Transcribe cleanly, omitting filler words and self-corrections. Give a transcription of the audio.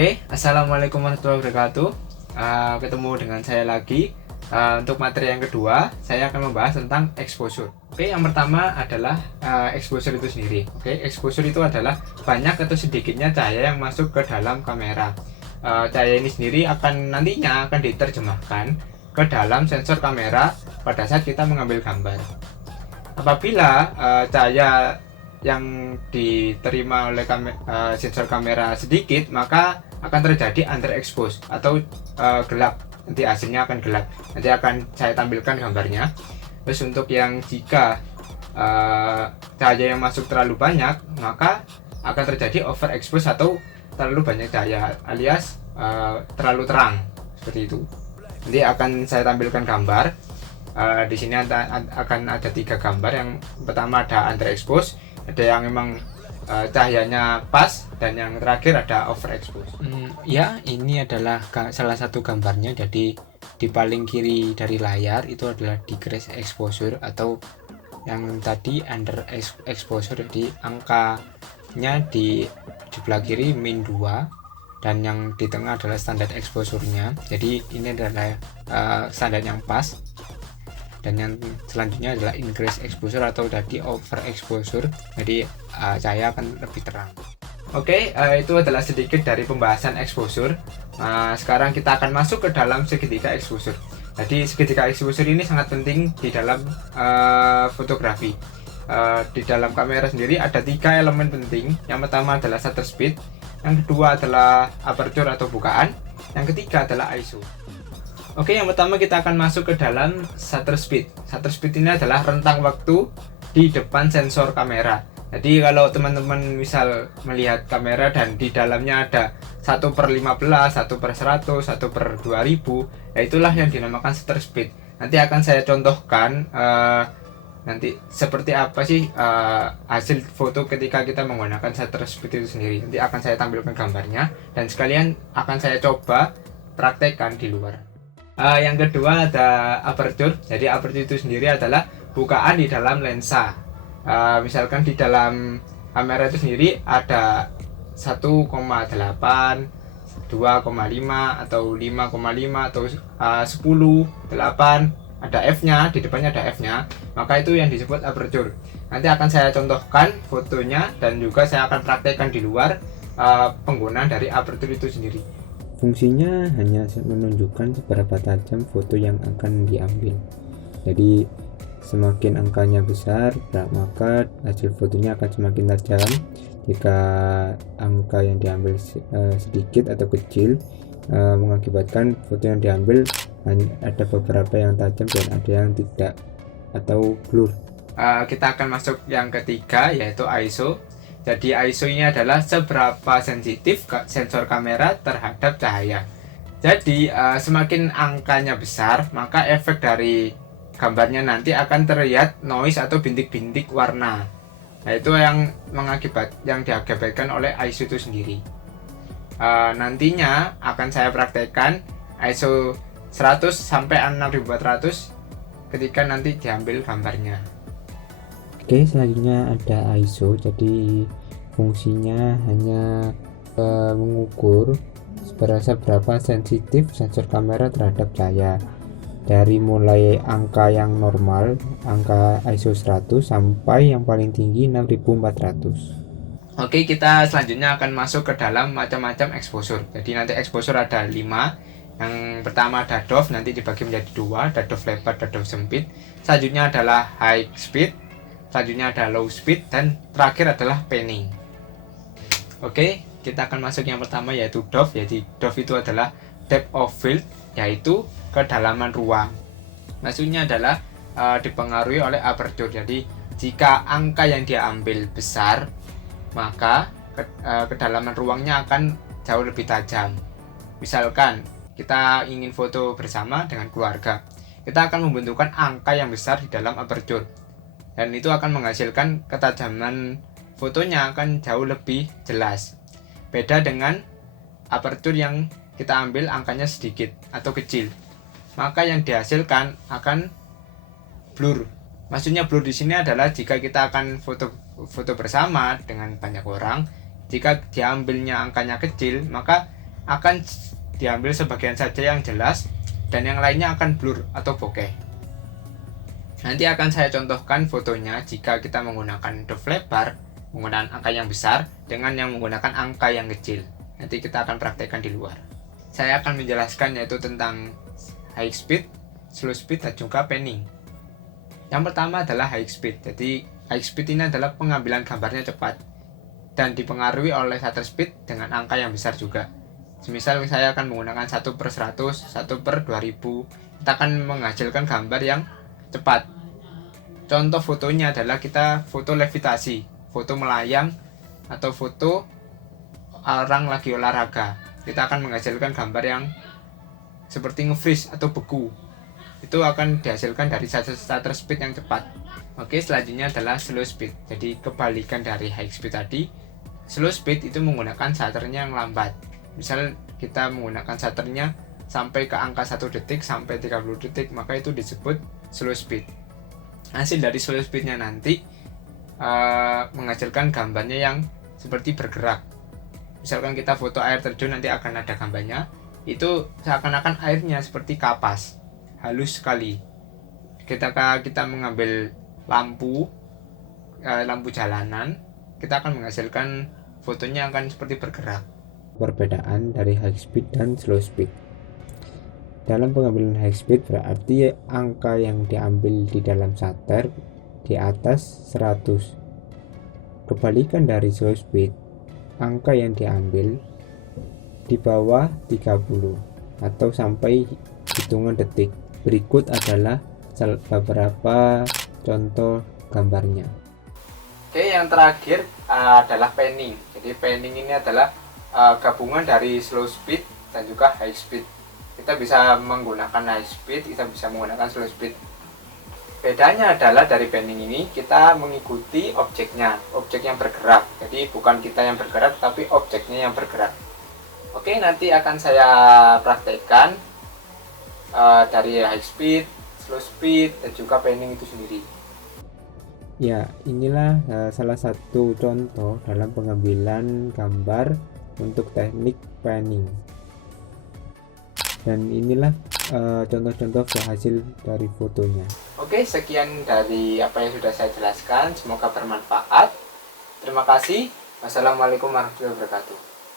Oke, assalamualaikum warahmatullahi wabarakatuh. Ketemu dengan saya lagi. Untuk materi yang kedua, saya akan membahas tentang exposure. Oke, yang pertama adalah exposure itu sendiri. Oke, exposure itu adalah banyak atau sedikitnya cahaya yang masuk ke dalam kamera. Cahaya ini sendiri nantinya akan diterjemahkan ke dalam sensor kamera pada saat kita mengambil gambar. Apabila cahaya yang diterima oleh sensor kamera sedikit, maka akan terjadi underexpose atau gelap. Nanti hasilnya akan gelap. Nanti akan saya tampilkan gambarnya. Terus untuk yang jika cahaya yang masuk terlalu banyak, maka akan terjadi overexpose atau terlalu banyak cahaya alias terlalu terang, seperti itu. Nanti akan saya tampilkan gambar. Di sini akan ada 3 gambar. Yang pertama ada underexpose, ada yang memang cahayanya pas, dan yang terakhir ada overexpose. Ya, ini adalah salah satu gambarnya. Jadi di paling kiri dari layar itu adalah decrease exposure, atau yang tadi under exposure. Jadi angkanya di sebelah kiri min 2, dan yang di tengah adalah standar exposure-nya. Jadi ini adalah standar yang pas. Dan yang selanjutnya adalah increase exposure atau tadi over exposure. Jadi cahaya akan lebih terang. Oke, itu adalah sedikit dari pembahasan exposure. Sekarang kita akan masuk ke dalam segitiga exposure. Jadi segitiga exposure ini sangat penting di dalam fotografi. Di dalam kamera sendiri ada 3 elemen penting. Yang pertama adalah shutter speed, yang kedua adalah aperture atau bukaan, yang ketiga adalah ISO. Oke, yang pertama kita akan masuk ke dalam shutter speed. Shutter speed ini adalah rentang waktu di depan sensor kamera. Jadi kalau teman-teman misal melihat kamera dan di dalamnya ada 1/15, 1/100, 1/2000, ya itulah yang dinamakan shutter speed. Nanti akan saya contohkan nanti seperti apa sih hasil foto ketika kita menggunakan shutter speed itu sendiri. Nanti akan saya tampilkan gambarnya, dan sekalian akan saya coba praktekkan di luar. Yang kedua ada aperture. Jadi aperture itu sendiri adalah bukaan di dalam lensa. Misalkan di dalam kamera itu sendiri ada 1,8, 2,5 atau 5,5 atau 10, 8, ada F-nya, di depannya ada F-nya, maka itu yang disebut aperture. Nanti akan saya contohkan fotonya, dan juga saya akan praktekkan di luar penggunaan dari aperture itu sendiri. Fungsinya hanya menunjukkan seberapa tajam foto yang akan diambil. Jadi semakin angkanya besar, maka hasil fotonya akan semakin tajam. Jika angka yang diambil sedikit atau kecil, mengakibatkan foto yang diambil ada beberapa yang tajam dan ada yang tidak, atau blur. Kita akan masuk yang ketiga, yaitu ISO. Jadi ISO ini adalah seberapa sensitif sensor kamera terhadap cahaya. Jadi semakin angkanya besar, maka efek dari gambarnya nanti akan terlihat noise atau bintik-bintik warna. Nah, itu yang diakibatkan oleh ISO itu sendiri. Nantinya akan saya praktekkan ISO 100 sampai 6400 ketika nanti diambil gambarnya. Oke, selanjutnya ada ISO. Jadi fungsinya hanya mengukur seberapa sensitif sensor kamera terhadap cahaya. Dari mulai angka yang normal, angka ISO 100, sampai yang paling tinggi 6400. Oke, kita selanjutnya akan masuk ke dalam macam-macam exposure. Jadi nanti exposure ada 5. Yang pertama ada dove, nanti dibagi menjadi 2, ada dove lebar, ada dove sempit. Selanjutnya adalah high speed, selanjutnya ada low speed, dan terakhir adalah panning. Oke, kita akan masuk yang pertama, yaitu dove. Jadi dove itu adalah depth of field, yaitu kedalaman ruang. Maksudnya adalah dipengaruhi oleh aperture. Jadi jika angka yang dia ambil besar, maka kedalaman ruangnya akan jauh lebih tajam. Misalkan kita ingin foto bersama dengan keluarga, kita akan membentukkan angka yang besar di dalam aperture, dan itu akan menghasilkan ketajaman fotonya akan jauh lebih jelas. Beda dengan aperture yang kita ambil angkanya sedikit atau kecil, maka yang dihasilkan akan blur. Maksudnya blur di sini adalah jika kita akan foto bersama dengan banyak orang, jika diambilnya angkanya kecil, maka akan diambil sebagian saja yang jelas dan yang lainnya akan blur atau bokeh. Nanti akan saya contohkan fotonya jika kita menggunakan dove lebar, menggunakan angka yang besar dengan yang menggunakan angka yang kecil. Nanti kita akan praktekkan di luar. Saya akan menjelaskan yaitu tentang high speed, slow speed, dan juga panning. Yang pertama adalah high speed. Jadi high speed ini adalah pengambilan gambarnya cepat dan dipengaruhi oleh shutter speed dengan angka yang besar juga. Semisal saya akan menggunakan 1/100, 1/2000, kita akan menghasilkan gambar yang cepat. Contoh fotonya adalah kita foto levitasi, foto melayang, atau foto orang lagi olahraga. Kita akan menghasilkan gambar yang seperti nge-freeze atau beku. Itu akan dihasilkan dari shutter speed yang cepat. Oke, selanjutnya adalah slow speed. Jadi kebalikan dari high speed tadi, slow speed itu menggunakan shutternya yang lambat. Misal kita menggunakan shutternya sampai ke angka 1 detik sampai 30 detik, maka itu disebut slow speed. Hasil dari slow speednya nanti menghasilkan gambarnya yang seperti bergerak. Misalkan kita foto air terjun, nanti akan ada gambarnya, itu seakan-akan airnya seperti kapas, halus sekali. Ketika kita mengambil lampu jalanan, kita akan menghasilkan fotonya akan seperti bergerak. Perbedaan dari high speed dan slow speed. Dalam pengambilan high speed berarti angka yang diambil di dalam shutter di atas 100. Kebalikan dari slow speed, angka yang diambil di bawah 30 atau sampai hitungan detik. Berikut adalah beberapa contoh gambarnya. Oke, yang terakhir adalah panning. Jadi panning ini adalah gabungan dari slow speed dan juga high speed. Kita bisa menggunakan high speed, kita bisa menggunakan slow speed. Bedanya adalah dari panning ini kita mengikuti objeknya, objek yang bergerak. Jadi bukan kita yang bergerak, tapi objeknya yang bergerak. Oke, nanti akan saya praktekkan dari high speed, slow speed, dan juga panning itu sendiri. Ya, inilah salah satu contoh dalam pengambilan gambar untuk teknik panning. Dan inilah contoh-contoh hasil dari fotonya. Oke, sekian dari apa yang sudah saya jelaskan. Semoga bermanfaat. Terima kasih. Wassalamualaikum warahmatullahi wabarakatuh.